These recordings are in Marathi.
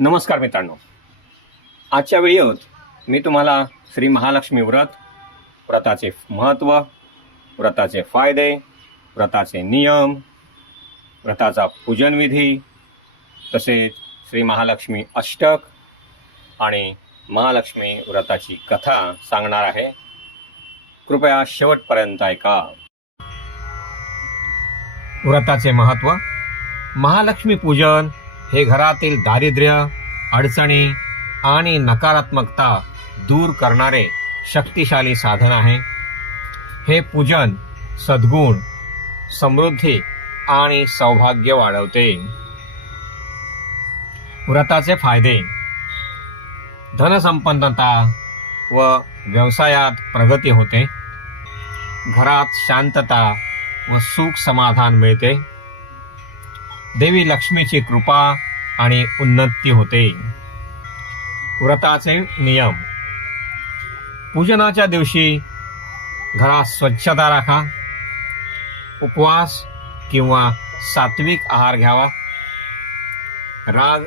नमस्कार मित्रांनो, आजच्या व्हिडिओत मी तुम्हाला श्री महालक्ष्मी व्रताचे महत्त्व, व्रताचे फायदे, व्रताचे नियम, व्रताचा पूजनविधी, तसेच श्री महालक्ष्मी अष्टक आणि महालक्ष्मी व्रताची कथा सांगणार आहे. कृपया शेवटपर्यंत ऐका. व्रताचे महत्त्व. महालक्ष्मी पूजन हे घरातील दारिद्र्य, अडचणी आणि नकारात्मकता दूर करणारे शक्तिशाली साधन आहे. हे पूजन सद्गुण, समृद्धी आणि सौभाग्य वाढवते. व्रताचे फायदे. धनसंपन्नता व व्यवसायात प्रगती होते. घरात शांतता व सुख समाधान मिळते. देवी लक्ष्मीची कृपा आणि उन्नती होते. व्रताचे नियम. पूजनाच्या दिवशी घरात स्वच्छता राखा. उपवास किंवा सात्विक आहार घ्यावा. राग,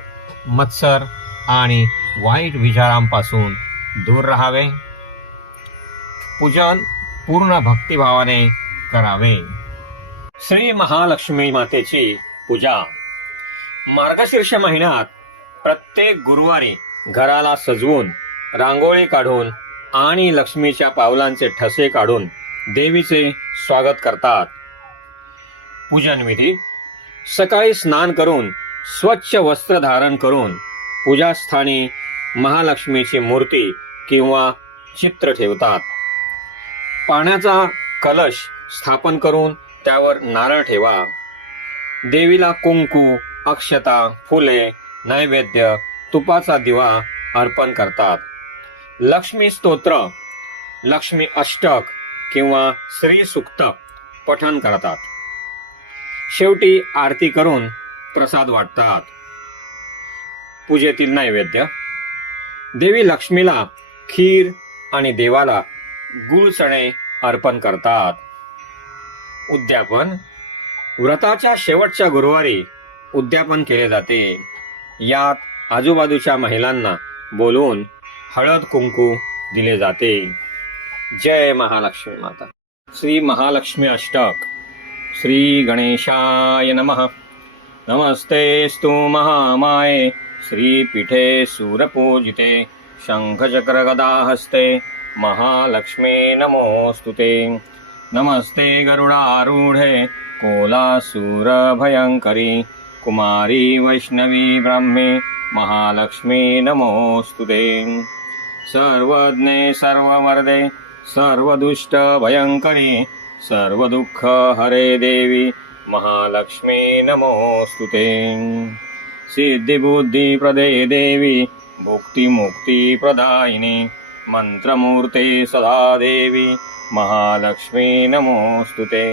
मत्सर आणि वाईट विचारांपासून दूर राहावे. पूजन पूर्ण भक्तिभावाने करावे. श्री महालक्ष्मी मातेची पूजा. मार्गशीर्ष महिन्यात प्रत्येक गुरुवारी घराला सजवून, रांगोळी काढून आणि लक्ष्मीच्या पावलांचे ठसे काढून देवीचे स्वागत करतात. पूजनविधी. सकाळी स्नान करून स्वच्छ वस्त्र धारण करून पूजास्थानी महालक्ष्मीची मूर्ती किंवा चित्र ठेवतात. पाण्याचा कलश स्थापन करून त्यावर नारळ ठेवा. देवीला कुंकू, अक्षता, फुले, नैवेद्य, तुपाचा दिवा अर्पण करतात. लक्ष्मी स्तोत्र, लक्ष्मी अष्टक किंवा श्री सूक्त पठण करतात. शेवटी आरती करून प्रसाद वाटतात. पूजेतील नैवेद्य. देवी लक्ष्मीला खीर आणि देवाला गुळ चणे अर्पण करतात. उद्यापन. व्रताच्या शेवटच्या गुरुवारी उद्यापन केले जाते. यात आजूबाजूच्या महिलांना बोलवून हळद कुंकू दिले जाते. जय महालक्ष्मी माता. श्री महालक्ष्मी अष्टक. श्री गणेशाय नमः. नमस्तेस्तु महामाये श्रीपीठे सूरपूजिते शंखचक्र गदाहस्ते महालक्ष्मी नमोस्तुते. नमस्ते गरुडारूढे कोलासूर भयंकरी कुमारी वैष्णवी ब्रह्मे महालक्ष्मी नमोस्तुते. सर्वज्ञे सर्ववरदे सर्वदुष्ट भयंकरी सर्वदुःख हरे देवी महालक्ष्मी नमोस्तुते. सिद्धिबुद्धी प्रदे देवी भुक्तिमुक्ती प्रदायिनी मंत्रमूर्ते सदा देवी महालक्ष्मी नमोस्तुते.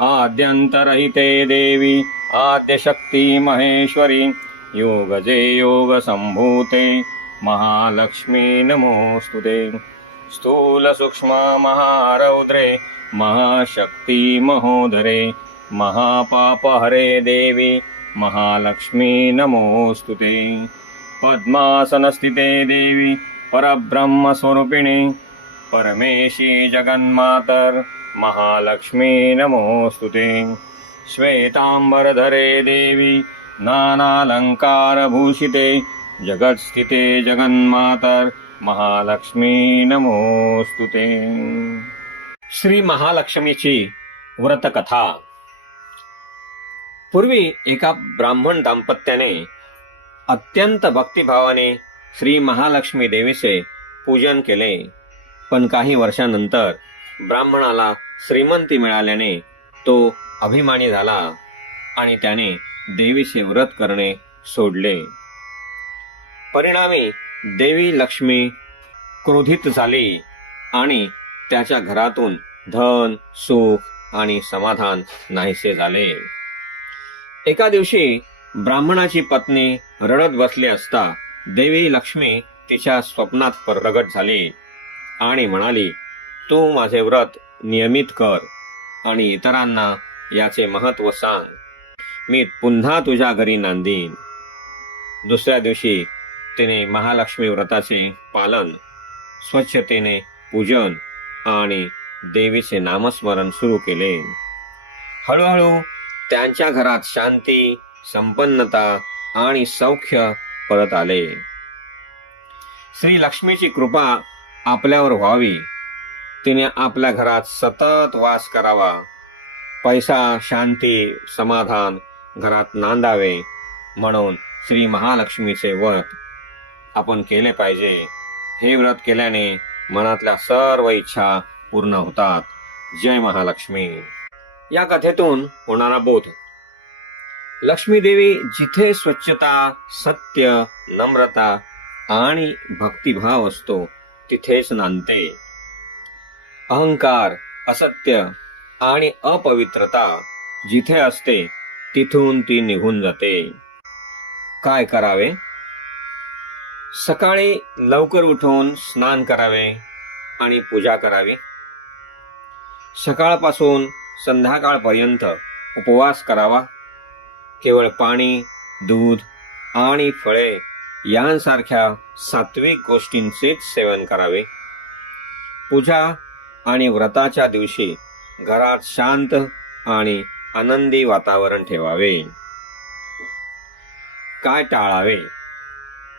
आद्यंतरहिते देवी आद्यशक्ती महेश्वरी योगजे योग संभूते महालक्ष्मी नमोस्तुते. स्थूल सूक्ष्म महारौद्रे महाशक्ती महोदरे महापापहरे देवी महालक्ष्मी नमोस्तुते. पद्मासनस्थिते देवी परब्रह्म स्वरूपिणी परमेशी जगन्मातर महालक्ष्मी नमोस्तुते. श्वेतांबरधरे देवी नानालंकारभूषिते जगत्स्थिते जगन्मातर महालक्ष्मी नमोस्तुते. श्री महालक्ष्मीची व्रतकथा. पूर्वी एका ब्राह्मण दाम्पत्याने अत्यंत भक्तिभावाने श्री महालक्ष्मी देवीचे पूजन केले. पण काही वर्षानंतर ब्राह्मणाला श्रीमंती मिळाल्याने तो अभिमानी झाला आणि त्याने देवीचे व्रत करणे सोडले. परिणामी देवी लक्ष्मी क्रोधित झाली आणि त्याच्या घरातून धन, सुख आणि समाधान नाहीसे झाले. एका दिवशी ब्राह्मणाची पत्नी रडत बसली असता देवी लक्ष्मी तिच्या स्वप्नात प्रगट झाली आणि म्हणाली, तू माझे व्रत नियमित कर आणि इतरांना याचे महत्त्व सांग. मी पुन्हा तुझ्या घरी नांदीन. दुसऱ्या दिवशी तिने महालक्ष्मी व्रताचे पालन, स्वच्छतेने पूजन आणि देवीचे नामस्मरण सुरू केले. हळूहळू त्यांच्या घरात शांती, संपन्नता आणि सौख्य परत आले. श्री लक्ष्मीची कृपा आपल्यावर व्हावी, तिने आपल्या घरात सतत वास करावा, पैसा, शांती, समाधान घरात नांदावे म्हणून श्री महालक्ष्मीचे व्रत आपण केले पाहिजे. हे व्रत केल्याने मनातल्या सर्व इच्छा पूर्ण होतात. जय महालक्ष्मी. या कथेतून होणारा बोध: लक्ष्मी देवी जिथे स्वच्छता, सत्य, नम्रता आणि भक्तिभाव असतो तिथेच नांदते. अहंकार, असत्य आणि अपवित्रता जिथे असते तिथून ती निघून जाते. काय करावे? सकाळी लवकर उठून स्नान करावे आणि पूजा करावी. सकाळपासून संध्याकाळपर्यंत उपवास करावा. केवळ पाणी, दूध आणि फळे यांसारख्या सात्विक गोष्टींचेच सेवन करावे. पूजा आणि व्रताच्या दिवशी घरात शांत आणि आनंदी वातावरण ठेवावे. काय टाळावे?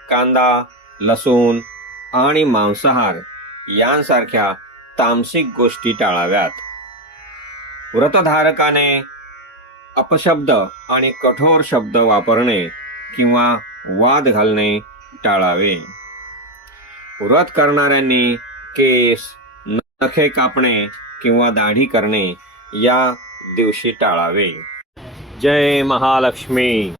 कांदा, लसूण आणि मांसाहार यांसारख्या तामसिक गोष्टी टाळाव्यात. व्रतधारकाने अपशब्द आणि कठोर शब्द वापरणे किंवा वाद घालणे टाळावे. व्रत करणाऱ्यांनी केस, नखे कापणे किंवा दाढी करणे या दिवशी टाळावे. जय महालक्ष्मी.